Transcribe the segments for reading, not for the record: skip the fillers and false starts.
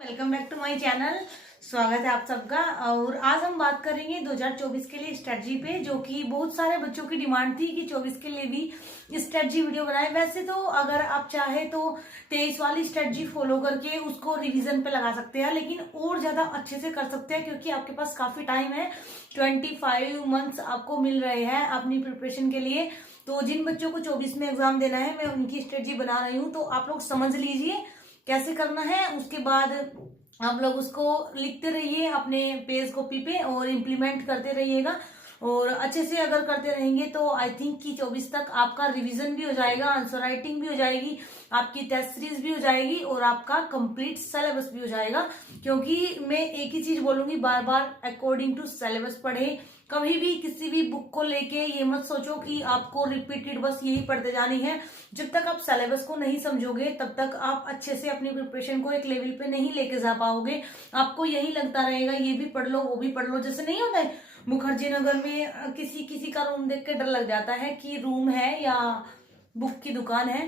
Welcome back to my channel. स्वागत है आप सबका। और आज हम बात करेंगे 2024 के लिए स्ट्रेटजी पे, जो कि बहुत सारे बच्चों की डिमांड थी कि 24 के लिए भी स्ट्रेटजी वीडियो बनाए। वैसे तो अगर आप चाहे तो 23 वाली स्ट्रेटजी फॉलो करके उसको रिवीजन पे लगा सकते हैं, लेकिन और ज्यादा अच्छे से कर सकते हैं क्योंकि आपके पास काफी टाइम है। 25 मंथ्स आपको मिल रहे हैं अपनी प्रिपरेशन के लिए। तो जिन बच्चों को 24 में एग्जाम देना है, मैं उनकी स्ट्रेटजी बना रही हूँ, तो आप लोग समझ लीजिए कैसे करना है। उसके बाद आप लोग उसको लिखते रहिए अपने पेज कॉपी पे और इम्प्लीमेंट करते रहिएगा। और अच्छे से अगर करते रहेंगे तो आई थिंक कि 24 तक आपका रिवीजन भी हो जाएगा, आंसर राइटिंग भी हो जाएगी, आपकी टेस्ट सीरीज भी हो जाएगी और आपका कंप्लीट सिलेबस भी हो जाएगा। क्योंकि मैं एक ही चीज बोलूंगी बार बार, अकॉर्डिंग टू सिलेबस पढ़े। कभी भी किसी भी बुक को लेके ये मत सोचो कि आपको रिपीटेड बस यही पढ़ते जानी है। जब तक आप सिलेबस को नहीं समझोगे तब तक आप अच्छे से अपनी प्रिपरेशन को एक लेवल पे नहीं लेके जा पाओगे। आपको यही लगता रहेगा ये भी पढ़ लो वो भी पढ़ लो। जैसे नहीं होता है मुखर्जी नगर में किसी किसी का रूम देख के डर लग जाता है कि रूम है या बुक की दुकान है,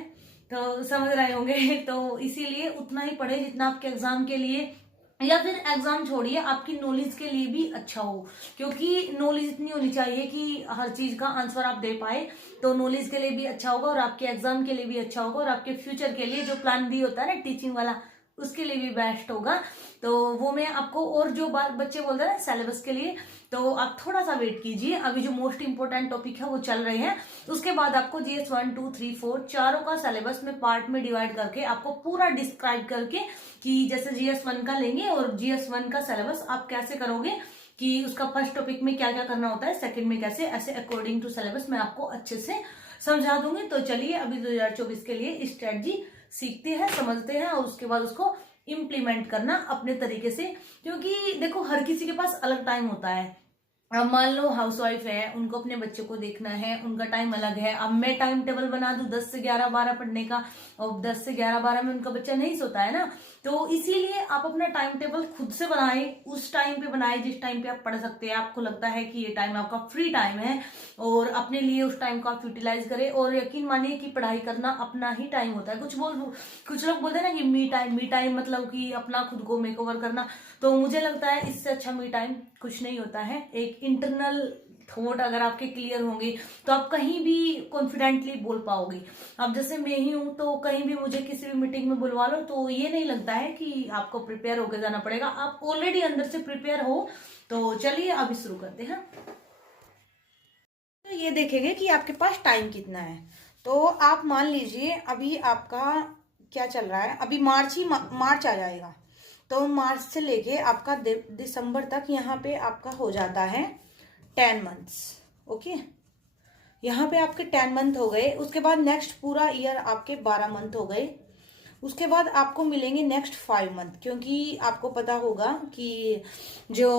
तो समझ रहे होंगे। तो इसीलिए उतना ही पढ़े जितना आपके एग्जाम के लिए, या फिर एग्जाम छोड़िए आपकी नॉलेज के लिए भी अच्छा हो। क्योंकि नॉलेज इतनी होनी चाहिए कि हर चीज का आंसर आप दे पाए, तो नॉलेज के लिए भी अच्छा होगा और आपके एग्जाम के लिए भी अच्छा होगा और आपके फ्यूचर के लिए जो प्लान भी होता है ना टीचिंग वाला, उसके लिए भी बेस्ट होगा। तो वो मैं आपको, और जो बात बच्चे बोलते हैं ना सिलेबस के लिए, तो आप थोड़ा सा वेट कीजिए। अभी जो मोस्ट इंपोर्टेंट टॉपिक है वो चल रहे हैं, उसके बाद आपको जीएस 1 2 3 4 चारों का सिलेबस में पार्ट में डिवाइड करके आपको पूरा डिस्क्राइब करके कि जैसे जीएस 1 का लेंगे और जीएस 1 का सिलेबस आप कैसे करोगे, कि उसका फर्स्ट टॉपिक में क्या क्या करना होता है, सेकंड में कैसे, ऐसे अकॉर्डिंग टू सिलेबस मैं आपको अच्छे से समझा दूंगी। तो चलिए अभी 2024 के लिए स्ट्रेटजी सीखते हैं, समझते हैं और उसके बाद उसको इम्प्लीमेंट करना अपने तरीके से। क्योंकि देखो हर किसी के पास अलग टाइम होता है। अब मान लो हाउसवाइफ है, उनको अपने बच्चों को देखना है, उनका टाइम अलग है। अब मैं टाइम टेबल बना दूं 10 से 11 12 पढ़ने का, और 10 से 11 12 में उनका बच्चा नहीं सोता है ना। तो इसीलिए आप अपना टाइम टेबल खुद से बनाए, उस टाइम पे बनाए जिस टाइम पे आप पढ़ सकते हैं। आपको लगता है कि ये टाइम आपका फ्री टाइम है और अपने लिए उस टाइम को आप यूटिलाइज करें। और यकीन मानिए कि पढ़ाई करना अपना ही टाइम होता है। कुछ लोग बोलते हैं ना कि मी टाइम मतलब कि अपना खुद को मेकओवर करना। तो मुझे लगता है इससे अच्छा मी टाइम कुछ नहीं होता है। एक इंटरनल थॉट अगर आपके क्लियर होंगे तो आप कहीं भी कॉन्फिडेंटली बोल पाओगे। अब जैसे मैं ही हूं, तो कहीं भी मुझे किसी भी मीटिंग में बुलवा लो तो ये नहीं लगता है कि आपको प्रिपेयर होकर जाना पड़ेगा, आप ऑलरेडी अंदर से प्रिपेयर हो। तो चलिए अभी शुरू करते हैं। तो ये देखेंगे कि आपके पास टाइम कितना है। तो आप मान लीजिए अभी आपका क्या चल रहा है, अभी मार्च आ जाएगा। तो मार्च से लेके आपका दिसंबर तक यहाँ पे आपका हो जाता है 10 मंथ्स। ओके, यहाँ पे आपके 10 मंथ हो गए। उसके बाद नेक्स्ट पूरा ईयर आपके 12 मंथ हो गए। उसके बाद आपको मिलेंगे नेक्स्ट 5 मंथ, क्योंकि आपको पता होगा कि जो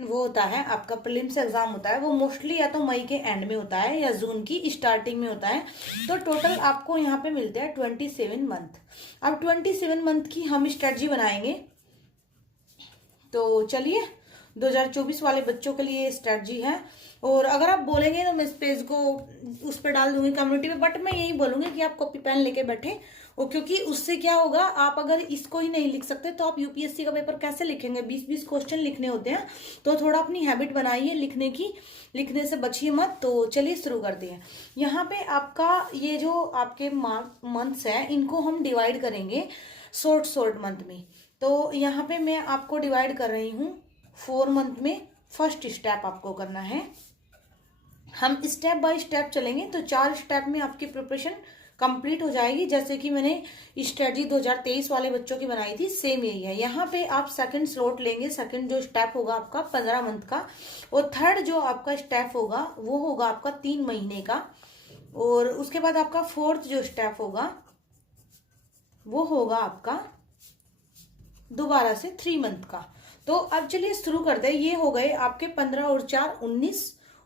वो होता है आपका प्रीलिम्स एग्जाम होता है वो मोस्टली या तो मई के एंड में होता है या जून की स्टार्टिंग में होता है। तो टोटल आपको यहाँ पे मिलते हैं 27 मंथ। अब 27 मंथ की हम स्ट्रेटजी बनाएंगे। तो चलिए 2024 वाले बच्चों के लिए स्ट्रेटजी है। और अगर आप बोलेंगे तो मैं इस पेज को उस पर डाल दूंगी कम्युनिटी में, बट मैं यही बोलूंगी कि आप कॉपी पेन लेके बैठे। और क्योंकि उससे क्या होगा, आप अगर इसको ही नहीं लिख सकते तो आप यूपीएससी का पेपर कैसे लिखेंगे। 20-20 क्वेश्चन लिखने होते हैं। तो थोड़ा अपनी हैबिट बनाइए लिखने की, लिखने से बचिए मत। तो चलिए शुरू करते हैं। यहाँ पे आपका ये जो आपके मंथ्स है इनको हम डिवाइड करेंगे शॉर्ट मंथ में। तो यहाँ पे मैं आपको डिवाइड कर रही हूँ 4 मंथ में। फर्स्ट स्टेप आपको करना है, हम स्टेप बाय स्टेप चलेंगे तो 4 स्टेप में आपकी प्रिपरेशन कंप्लीट हो जाएगी। जैसे कि मैंने स्ट्रेटजी 2023 वाले बच्चों की बनाई थी, सेम यही है। यहाँ पे आप सेकंड स्लॉट लेंगे। सेकंड जो स्टेप होगा आपका 15 मंथ का, और थर्ड जो आपका स्टेप होगा वो होगा आपका 3 महीने का। और उसके बाद आपका फोर्थ जो स्टेप होगा वो होगा आपका दोबारा से 3 मंथ का। तो अब चलिए शुरू करते हैं। ये हो गए आपके 15 और 4 19,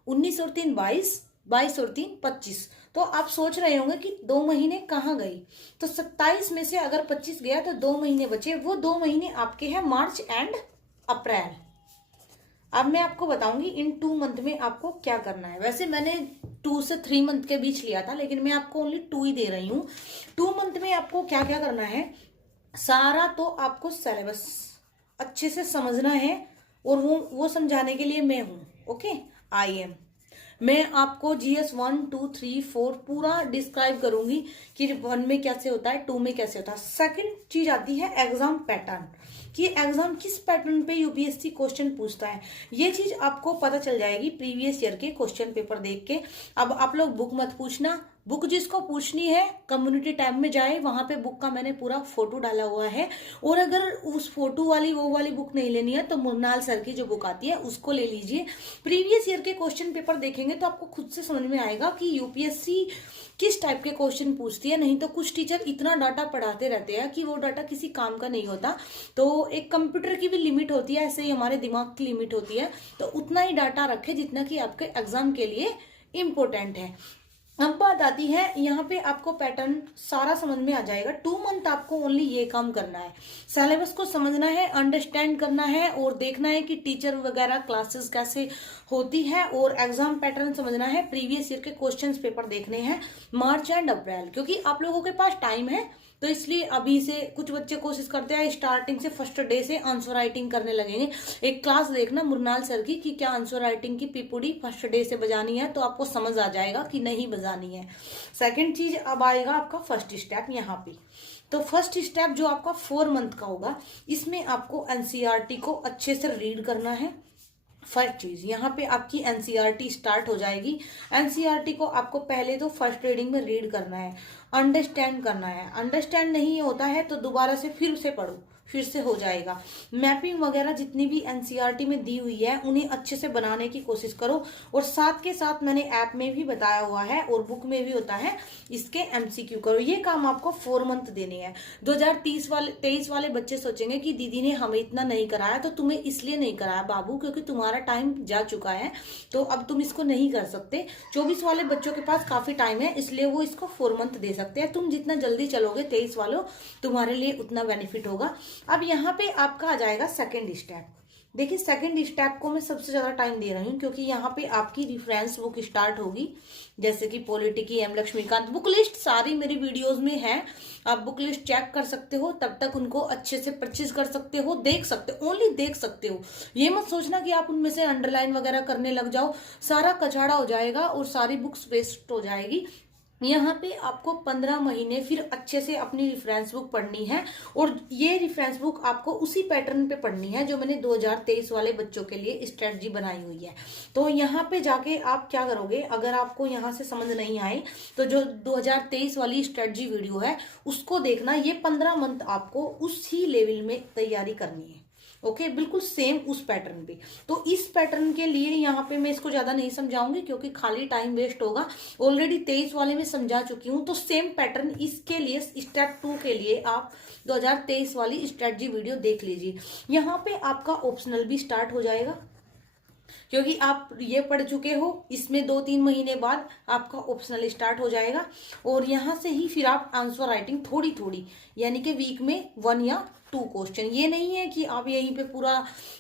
19 और 3 22, 22 और 3 25। तो आप सोच रहे होंगे कि 2 महीने कहाँ गई। तो 27 में से अगर 25 गया तो 2 महीने बचे। वो 2 महीने आपके हैं मार्च एंड अप्रैल। अब मैं आपको बताऊंगी इन 2 मंथ में आपको क्या करना है। वैसे मैंने 2 से 3 मंथ के बीच लिया था, लेकिन मैं आपको ओनली 2 ही दे रही हूँ। 2 मंथ में आपको क्या क्या करना है। सारा तो आपको सिलेबस अच्छे से समझना है, और वो समझाने के लिए मैं हूं। Okay, I am. मैं आपको GS 1 2 3 4 पूरा डिस्क्राइब करूंगी कि 1 में कैसे होता है, 2 में कैसे होता है। सेकंड चीज आती है एग्जाम पैटर्न, कि एग्जाम किस पैटर्न पे यूपीएससी क्वेश्चन पूछता है। ये चीज आपको पता चल जाएगी प्रीवियस ईयर के क्वेश्चन पेपर देख के। अब आप लोग बुक मत पूछना, बुक जिसको पूछनी है कम्युनिटी टैब में जाए, वहां पे बुक का मैंने पूरा फोटो डाला हुआ है। और अगर उस फोटो वाली वो वाली बुक नहीं लेनी है तो मुरनाल सर की जो बुक आती है उसको ले लीजिए। प्रीवियस ईयर के क्वेश्चन पेपर देखेंगे तो आपको खुद से समझ में आएगा कि यूपीएससी किस टाइप के क्वेश्चन पूछती है। नहीं तो कुछ टीचर इतना डाटा पढ़ाते रहते हैं कि वो डाटा किसी काम का नहीं होता। तो एक कंप्यूटर की भी लिमिट होती है, ऐसे ही हमारे दिमाग की लिमिट होती है। तो उतना ही डाटा रखे जितना कि आपके एग्जाम के लिए इम्पोर्टेंट है। अब बात आती है यहाँ पे आपको पैटर्न सारा समझ में आ जाएगा। 2 मंथ आपको ओनली ये काम करना है, सिलेबस को समझना है, अंडरस्टैंड करना है, और देखना है कि टीचर वगैरह क्लासेस कैसे होती है, और एग्जाम पैटर्न समझना है। प्रीवियस ईयर के क्वेश्चंस पेपर देखने हैं मार्च एंड अप्रैल, क्योंकि आप लोगों के पास टाइम है। तो इसलिए अभी से कुछ बच्चे कोशिश करते हैं स्टार्टिंग से फर्स्ट डे से आंसर राइटिंग करने लगेंगे। एक क्लास देखना मुरनाल सर की कि क्या आंसर राइटिंग की पीपुड़ी फर्स्ट डे से बजानी है, तो आपको समझ आ जाएगा कि नहीं बजानी है। सेकंड चीज अब आएगा आपका फर्स्ट स्टेप यहाँ पे। तो फर्स्ट स्टेप जो आपका 4 मंथ का होगा, इसमें आपको एनसीईआरटी को अच्छे से रीड करना है। फर्स्ट चीज यहाँ पे आपकी एनसीईआरटी स्टार्ट हो जाएगी। एनसीईआरटी को आपको पहले तो फर्स्ट रीडिंग में रीड करना है, अंडरस्टैंड करना है। अंडरस्टैंड नहीं होता है तो दोबारा से फिर से पढ़ो, फिर से हो जाएगा। मैपिंग वगैरह जितनी भी एनसीईआरटी में दी हुई है उन्हें अच्छे से बनाने की कोशिश करो। और साथ के साथ मैंने ऐप में भी बताया हुआ है और बुक में भी होता है, इसके एमसीक्यू करो। ये काम आपको 4 मंथ देने हैं। 2023 वाले बच्चे सोचेंगे कि दीदी ने हमें इतना नहीं कराया, तो तुम्हें इसलिए नहीं कराया बाबू क्योंकि तुम्हारा टाइम जा चुका है, तो अब तुम इसको नहीं कर सकते। 24 वाले बच्चों के पास काफी टाइम है, इसलिए वो इसको 4 मंथ दे सकते हैं। तुम जितना जल्दी चलोगे 23 वालों, तुम्हारे लिए उतना बेनिफिट होगा। अब यहाँ पे आपका आ जाएगा सेकंड स्टेप। देखिए सेकंड स्टेप को मैं सबसे ज्यादा टाइम दे रही हूँ क्योंकि यहाँ पे आपकी रेफरेंस बुक स्टार्ट होगी, जैसे कि पॉलिटिकी, एम लक्ष्मीकांत। बुक लिस्ट सारी मेरी वीडियोस में है, आप बुक लिस्ट चेक कर सकते हो, तब तक उनको अच्छे से परचेज कर सकते हो, देख सकते हो, ओनली देख सकते हो। ये मत सोचना कि आप उनमें से अंडरलाइन वगैरह करने लग जाओ, सारा कचड़ा हो जाएगा और सारी बुक्स वेस्ट हो जाएगी। यहाँ पे आपको 15 महीने फिर अच्छे से अपनी रेफरेंस बुक पढ़नी है, और ये रेफरेंस बुक आपको उसी पैटर्न पे पढ़नी है जो मैंने 2023 वाले बच्चों के लिए स्ट्रेटजी बनाई हुई है। तो यहाँ पे जाके आप क्या करोगे, अगर आपको यहाँ से समझ नहीं आए तो जो 2023 वाली स्ट्रेटजी वीडियो है उसको देखना। ये 15 मंथ आपको उसी लेवल में तैयारी करनी है। ओके, बिल्कुल सेम उस पैटर्न पे। तो इस पैटर्न के लिए यहाँ पे मैं इसको ज्यादा नहीं समझाऊंगी क्योंकि खाली टाइम वेस्ट होगा। ऑलरेडी 23 वाले में समझा चुकी हूँ, तो सेम पैटर्न इसके लिए स्टेप 2 के लिए आप 2023 वाली स्ट्रेटजी वीडियो देख लीजिए। यहाँ पे आपका ऑप्शनल भी स्टार्ट हो जाएगा क्योंकि आप ये पढ़ चुके हो। इसमें 2-3 महीने बाद आपका ऑप्शनल स्टार्ट हो जाएगा, और यहाँ से ही फिर आप आंसर राइटिंग थोड़ी थोड़ी, यानी कि वीक में 1 या 2 क्वेश्चन। ये नहीं है कि आप यहीं पे पूरा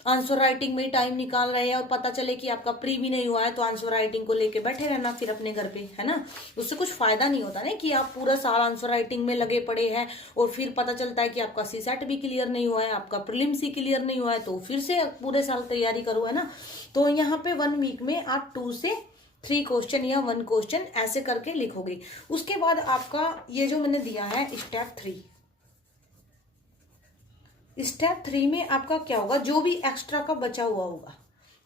आंसर राइटिंग में टाइम निकाल रहे हैं और पता चले कि आपका प्री भी नहीं हुआ है तो आंसर राइटिंग को लेके बैठे रहना फिर अपने घर पे, है ना। उससे कुछ फायदा नहीं होता ना कि आप पूरा साल आंसर राइटिंग में लगे पड़े हैं और फिर पता चलता है कि आपका सीसेट भी क्लियर नहीं हुआ है, आपका प्रीलिम्स ही क्लियर नहीं हुआ है, तो फिर से पूरे साल तैयारी करो, है ना। तो यहाँ पे 1 वीक में आप 2 से 3 क्वेश्चन या 1 क्वेश्चन ऐसे करके लिखोगे। उसके बाद आपका ये जो मैंने दिया है स्टेप 3 में आपका क्या होगा, जो भी एक्स्ट्रा का बचा हुआ होगा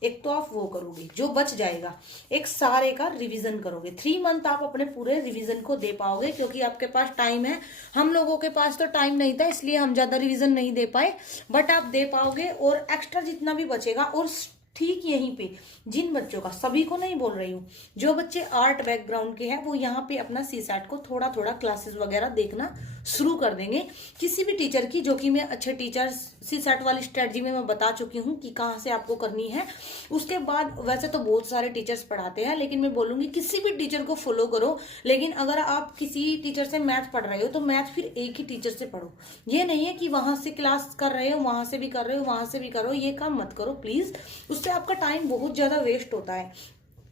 एक तो आप वो करोगे, जो बच जाएगा एक सारे का रिवीजन करोगे। 3 मंथ आप अपने पूरे रिवीजन को दे पाओगे क्योंकि आपके पास टाइम है। हम लोगों के पास तो टाइम नहीं था इसलिए हम ज्यादा रिवीजन नहीं दे पाए, बट आप दे पाओगे। और एक्स्ट्रा जितना भी बचेगा, और ठीक यहीं पे जिन बच्चों का, सभी को नहीं बोल रही हूँ, जो बच्चे आर्ट बैकग्राउंड के हैं वो यहाँ पे अपना सीसेट को थोड़ा थोड़ा क्लासेस वगैरह देखना शुरू कर देंगे किसी भी टीचर की, जो कि मैं अच्छे टीचर सीसेट वाली स्ट्रेटजी में मैं बता चुकी हूँ कि कहाँ से आपको करनी है। उसके बाद वैसे तो बहुत सारे टीचर्स पढ़ाते हैं, लेकिन मैं बोलूंगी किसी भी टीचर को फॉलो करो। लेकिन अगर आप किसी टीचर से मैथ पढ़ रहे हो तो मैथ फिर एक ही टीचर से पढ़ो। ये नहीं है कि वहां से क्लास कर रहे हो, वहां से भी कर रहे हो, वहां से भी करो, ये काम मत करो प्लीज। उससे आपका टाइम बहुत ज्यादा वेस्ट होता है।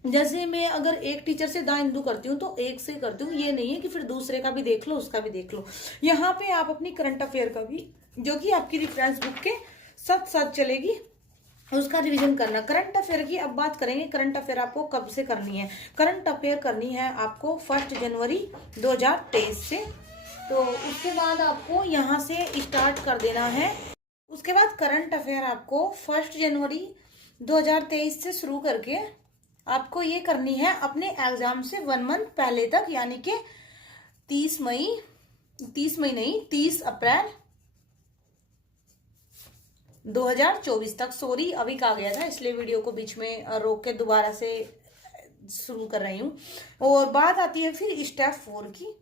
जैसे मैं अगर एक टीचर से दा हिंदू करती हूँ तो एक से करती हूँ, ये नहीं है कि फिर दूसरे का भी देख लो, उसका भी देख लो। यहाँ पे आप अपनी करंट अफेयर का भी, जो कि आपकी रेफरेंस बुक के साथ साथ चलेगी, उसका रिवीजन करना। करंट अफेयर की अब बात करेंगे। करंट अफेयर आपको कब से करनी है? करंट अफेयर करनी है आपको 1 जनवरी 2023 से। तो उसके बाद आपको यहाँ से स्टार्ट कर देना है। उसके बाद करंट अफेयर आपको 1 जनवरी 2023 से शुरू करके आपको ये करनी है अपने एग्जाम से 1 मंथ पहले तक, यानी कि 30 नहीं 30 अप्रैल 2024 तक। सॉरी, अभी कहा गया था, इसलिए वीडियो को बीच में रोक के दोबारा से शुरू कर रही हूँ। और बात आती है फिर स्टेप 4 की।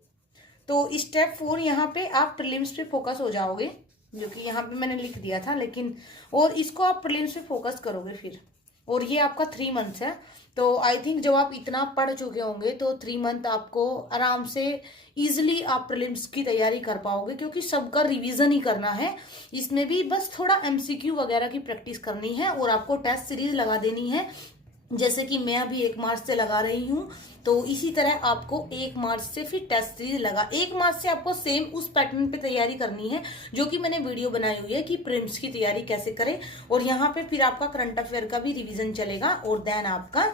तो स्टेप 4 यहाँ पे आप प्रीलिम्स पे फोकस हो जाओगे, जो कि यहाँ पे मैंने लिख दिया था, लेकिन और इसको आप प्रीलिम्स पे फोकस करोगे फिर। और ये आपका 3 मंथ्स है। तो आई थिंक जब आप इतना पढ़ चुके होंगे तो 3 मंथ आपको आराम से इजिली आप प्रीलिम्स की तैयारी कर पाओगे, क्योंकि सबका रिवीजन ही करना है। इसमें भी बस थोड़ा एमसीक्यू वगैरह की प्रैक्टिस करनी है और आपको टेस्ट सीरीज लगा देनी है, जैसे कि मैं अभी 1 मार्च से लगा रही हूँ। तो इसी तरह आपको 1 मार्च से फिर टेस्ट सीरीज लगा, 1 मार्च से आपको सेम उस पैटर्न पे तैयारी करनी है जो कि मैंने वीडियो बनाई हुई है कि प्रीलिम्स की तैयारी कैसे करें। और यहाँ पे फिर आपका करंट अफेयर का भी रिवीजन चलेगा और देन आपका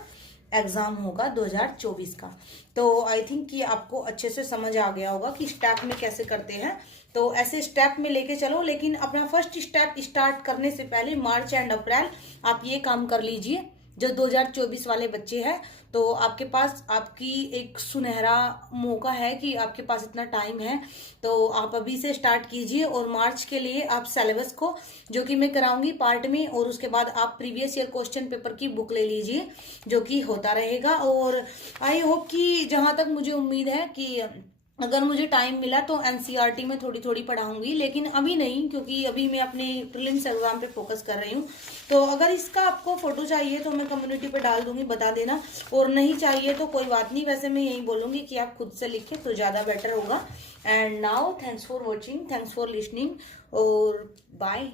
एग्जाम होगा 2024 का। तो आई थिंक कि आपको अच्छे से समझ आ गया होगा कि स्टेप में कैसे करते हैं। तो ऐसे स्टेप में लेके चलो, लेकिन अपना फर्स्ट स्टेप स्टार्ट करने से पहले मार्च एंड अप्रैल आप ये काम कर लीजिए। जो 2024 वाले बच्चे हैं, तो आपके पास आपकी एक सुनहरा मौका है कि आपके पास इतना टाइम है, तो आप अभी से स्टार्ट कीजिए। और मार्च के लिए आप सिलेबस को, जो कि मैं कराऊंगी पार्ट में, और उसके बाद आप प्रीवियस ईयर क्वेश्चन पेपर की बुक ले लीजिए, जो कि होता रहेगा। और आई होप कि जहां तक मुझे उम्मीद है कि अगर मुझे टाइम मिला तो एनसीईआरटी में थोड़ी थोड़ी पढ़ाऊंगी, लेकिन अभी नहीं, क्योंकि अभी मैं अपने प्रीलिम्स एग्जाम पे फोकस कर रही हूँ। तो अगर इसका आपको फोटो चाहिए तो मैं कम्युनिटी पे डाल दूंगी, बता देना। और नहीं चाहिए तो कोई बात नहीं, वैसे मैं यही बोलूंगी कि आप खुद से लिखें तो ज़्यादा बेटर होगा। And now thanks for watching, thanks for listening, और बाय।